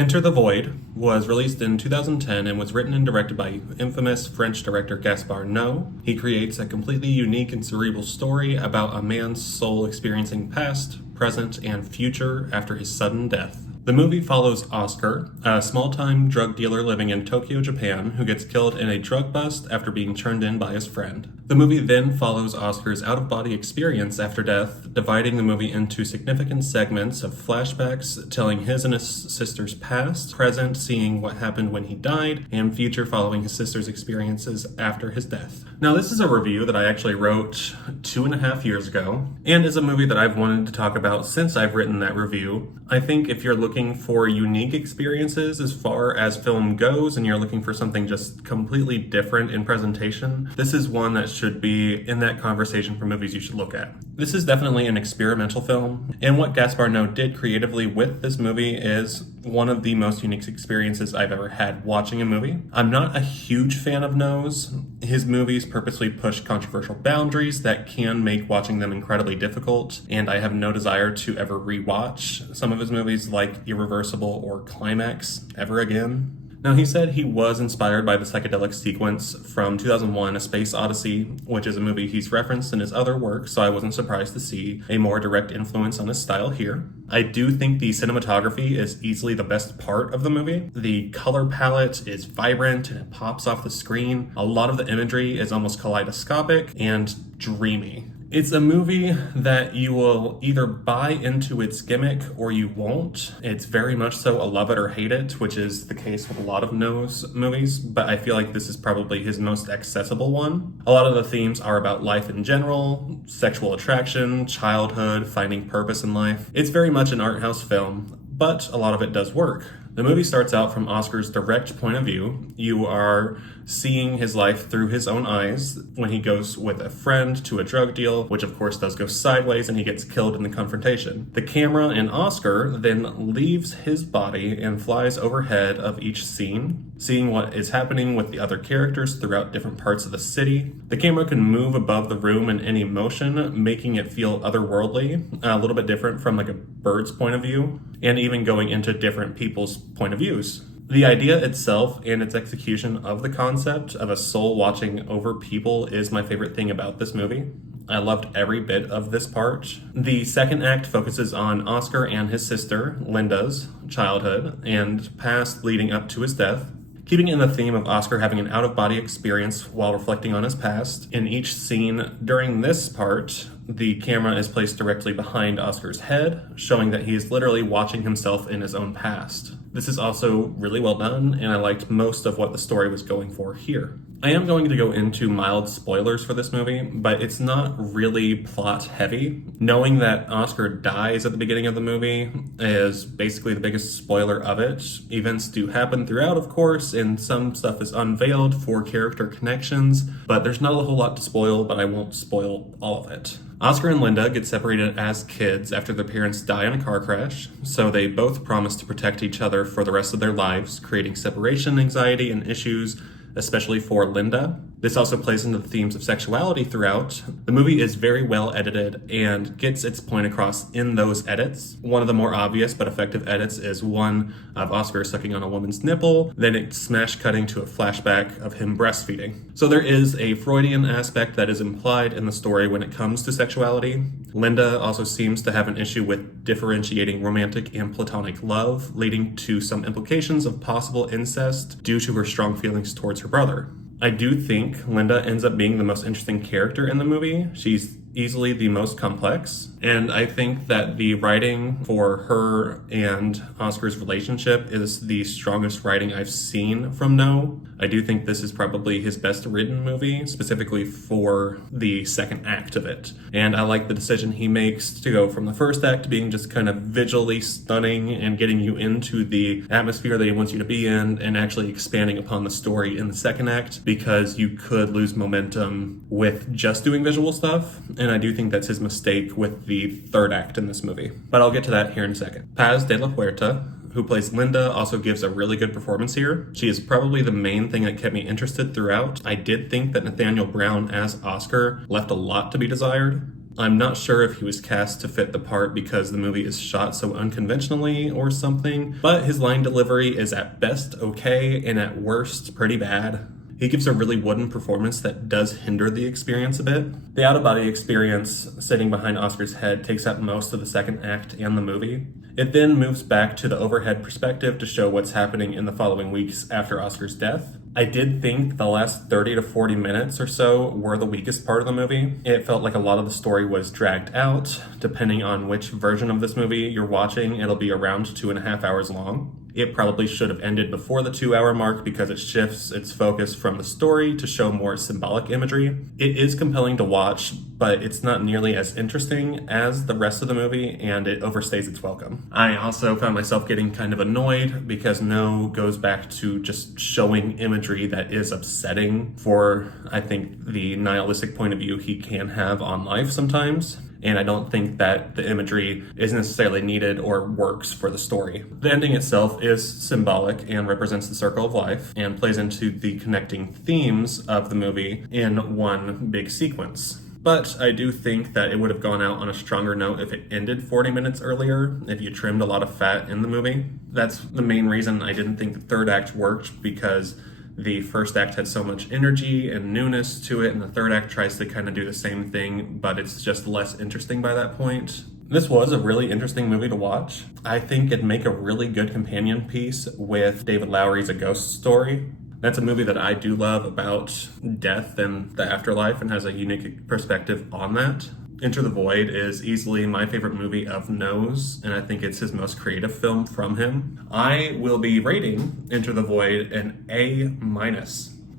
Enter the Void was released in 2010 and was written and directed by infamous French director Gaspar Noe. He creates a completely unique and cerebral story about a man's soul experiencing past, present, and future after his sudden death. The movie follows Oscar, a small-time drug dealer living in Tokyo, Japan, who gets killed in a drug bust after being turned in by his friend. The movie then follows Oscar's out-of-body experience after death, dividing the movie into significant segments of flashbacks telling his and his sister's past, present seeing what happened when he died, and future following his sister's experiences after his death. Now, this is a review that I actually wrote 2.5 years ago, and is a movie that I've wanted to talk about since I've written that review. I think if you're looking for unique experiences as far as film goes, and you're looking for something just completely different in presentation, this is one that should be in that conversation for movies you should look at. This is definitely an experimental film, and what Gaspar Noe did creatively with this movie is one of the most unique experiences I've ever had watching a movie. I'm not a huge fan of Noe's. His movies purposely push controversial boundaries that can make watching them incredibly difficult, and I have no desire to ever rewatch some of his movies like Irreversible or Climax ever again. Now, he said he was inspired by the psychedelic sequence from 2001, A Space Odyssey, which is a movie he's referenced in his other work, so I wasn't surprised to see a more direct influence on his style here. I do think the cinematography is easily the best part of the movie. The color palette is vibrant and it pops off the screen. A lot of the imagery is almost kaleidoscopic and dreamy. It's a movie that you will either buy into its gimmick or you won't. It's very much so a love it or hate it, which is the case with a lot of Noe's movies, but I feel like this is probably his most accessible one. A lot of the themes are about life in general, sexual attraction, childhood, finding purpose in life. It's very much an Arthouse film, but a lot of it does work. The movie starts out from Oscar's direct point of view. You are seeing his life through his own eyes when he goes with a friend to a drug deal, which of course does go sideways and he gets killed in the confrontation. The camera in Oscar then leaves his body and flies overhead of each scene, seeing what is happening with the other characters throughout different parts of the city. The camera can move above the room in any motion, making it feel otherworldly, a little bit different from like a bird's point of view, and even going into different people's point of views. The idea itself and its execution of the concept of a soul watching over people is my favorite thing about this movie. I loved every bit of this part. The second act focuses on Oscar and his sister, Linda's, childhood and past leading up to his death. Keeping in the theme of Oscar having an out-of-body experience while reflecting on his past, in each scene during this part, the camera is placed directly behind Oscar's head, showing that he is literally watching himself in his own past. This is also really well done, and I liked most of what the story was going for here. I am going to go into mild spoilers for this movie, but it's not really plot heavy. Knowing that Oscar dies at the beginning of the movie is basically the biggest spoiler of it. Events do happen throughout, of course, and some stuff is unveiled for character connections, but there's not a whole lot to spoil, but I won't spoil all of it. Oscar and Linda get separated as kids after their parents die in a car crash, so they both promise to protect each other for the rest of their lives, creating separation anxiety and issues, especially for Linda. This also plays into the themes of sexuality throughout. The movie is very well edited and gets its point across in those edits. One of the more obvious but effective edits is one of Oscar sucking on a woman's nipple, then it's smash cutting to a flashback of him breastfeeding. So there is a Freudian aspect that is implied in the story when it comes to sexuality. Linda also seems to have an issue with differentiating romantic and platonic love, leading to some implications of possible incest due to her strong feelings towards her brother. I do think Linda ends up being the most interesting character in the movie. She's easily the most complex, and I think that the writing for her and Oscar's relationship is the strongest writing I've seen from Noe. I do think this is probably his best written movie, specifically for the second act of it. And I like the decision he makes to go from the first act being just kind of visually stunning and getting you into the atmosphere that he wants you to be in, and actually expanding upon the story in the second act, because you could lose momentum with just doing visual stuff. And I do think that's his mistake with the third act in this movie. But I'll get to that here in a second. Paz de la Huerta, who plays Linda, also gives a really good performance here. She is probably the main thing that kept me interested throughout. I did think that Nathaniel Brown as Oscar left a lot to be desired. I'm not sure if he was cast to fit the part because the movie is shot so unconventionally or something, but his line delivery is at best okay and at worst pretty bad. He gives a really wooden performance that does hinder the experience a bit. The out-of-body experience sitting behind Oscar's head takes up most of the second act and the movie. It then moves back to the overhead perspective to show what's happening in the following weeks after Oscar's death. I did think the last 30 to 40 minutes or so were the weakest part of the movie. It felt like a lot of the story was dragged out. Depending on which version of this movie you're watching, it'll be around 2.5 hours long. It probably should have ended before the 2-hour mark because it shifts its focus from the story to show more symbolic imagery. It is compelling to watch, but it's not nearly as interesting as the rest of the movie, and it overstays its welcome. I also found myself getting kind of annoyed because Noe goes back to just showing imagery that is upsetting for, I think, the nihilistic point of view he can have on life sometimes. And I don't think that the imagery is necessarily needed or works for the story. The ending itself is symbolic and represents the circle of life and plays into the connecting themes of the movie in one big sequence. But I do think that it would have gone out on a stronger note if it ended 40 minutes earlier, if you trimmed a lot of fat in the movie. That's the main reason I didn't think the third act worked, because the first act had so much energy and newness to it, and the third act tries to kind of do the same thing, but it's just less interesting by that point. This was a really interesting movie to watch. I think it'd make a really good companion piece with David Lowery's A Ghost Story. That's a movie that I do love about death and the afterlife and has a unique perspective on that. Enter the Void is easily my favorite movie of Noe's, and I think it's his most creative film from him. I will be rating Enter the Void an A-.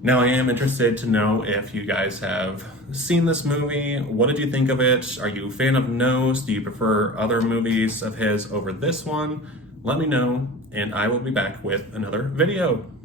Now, I am interested to know if you guys have seen this movie. What did you think of it? Are you a fan of Noe's? Do you prefer other movies of his over this one? Let me know, and I will be back with another video.